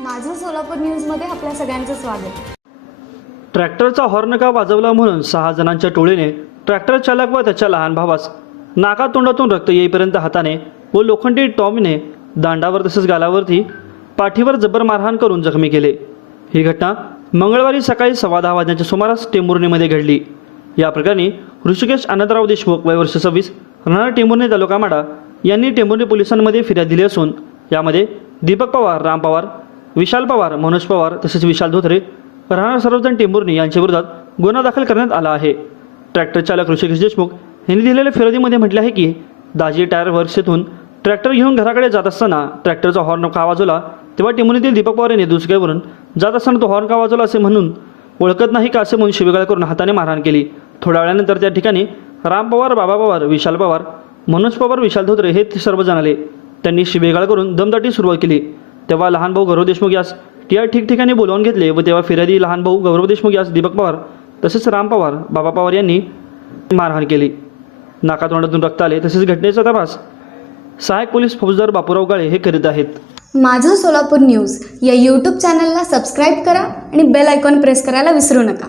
माझं सोलापूर न्यूजमध्ये आपल्या सगळ्यांचं स्वागत. ट्रॅक्टरचा हॉर्न का वाजवला म्हणून सहा जणांच्या टोळीने ट्रॅक्टर चालक व त्याच्या लहान भावास नाकातोंडातून रक्त येईपर्यंत हाताने व लोखंडी टॉमने दांडावर तसेच गालावरती पाठीवर जबर मारहाण करून जखमी केले. ही घटना मंगळवारी सकाळी सव्वा दहा वाजण्याच्या सुमारास टेंभुर्णीमध्ये घडली. या प्रकरणी ऋषिकेश आनंदराव देशमुख वय वर्ष सव्वीस राहणार टेंभुर्णी तालुका माडा यांनी टेंभुर्णी पोलिसांमध्ये फिर्याद दिली असून यामध्ये दीपक पवार राम पवार विशाल पवार मनोज पवार तसेच विशाल धोत्रे राहणार सर्वजण टेंभुर्णी यांच्या विरोधात गुन्हा दाखल करण्यात आला आहे. ट्रॅक्टर चालक ऋषिकेश देशमुख यांनी दिलेल्या फिर्यादीमध्ये म्हटले आहे की दाजी टायर वर्क्स येथून ट्रॅक्टर घेऊन घराकडे जात असताना ट्रॅक्टरचा हॉर्न का वाजवला? तेव्हा टिमुनीतील दीपक पवार यांनी दुसऱ्यावरून जात असताना तो हॉर्न का वाजवला असे म्हणून ओळखत नाही का असे म्हणून शिवेगाळ करून हाताने मारहाण केली. थोड्या वेळानंतर त्या ठिकाणी राम पवार बाबा पवार विशाल पवार मनोज पवार विशाल धोत्रे हे सर्वजण आले. त्यांनी शिवेगाळ करून दमदाटी सुरुवात केली. तेव्हा लहान भाऊ गौरव देशमुख यास टिया ठिकठिकाणी बोलावून घेतले व तेव्हा फिर्यादी लहान भाऊ गौरव देशमुख यास दीपक पवार तसेच राम पवार बाबा पवार यांनी मारहाण केली. नाकातोंडातून रक्त आले. तसेच घटनेचा तपास सहायक पोलीस फौजदार बापूराव काळे हे करीत आहेत. माझं सोलापूर न्यूज या यूट्यूब चॅनलला सबस्क्राईब करा आणि बेल आयकॉन प्रेस करायला विसरू नका.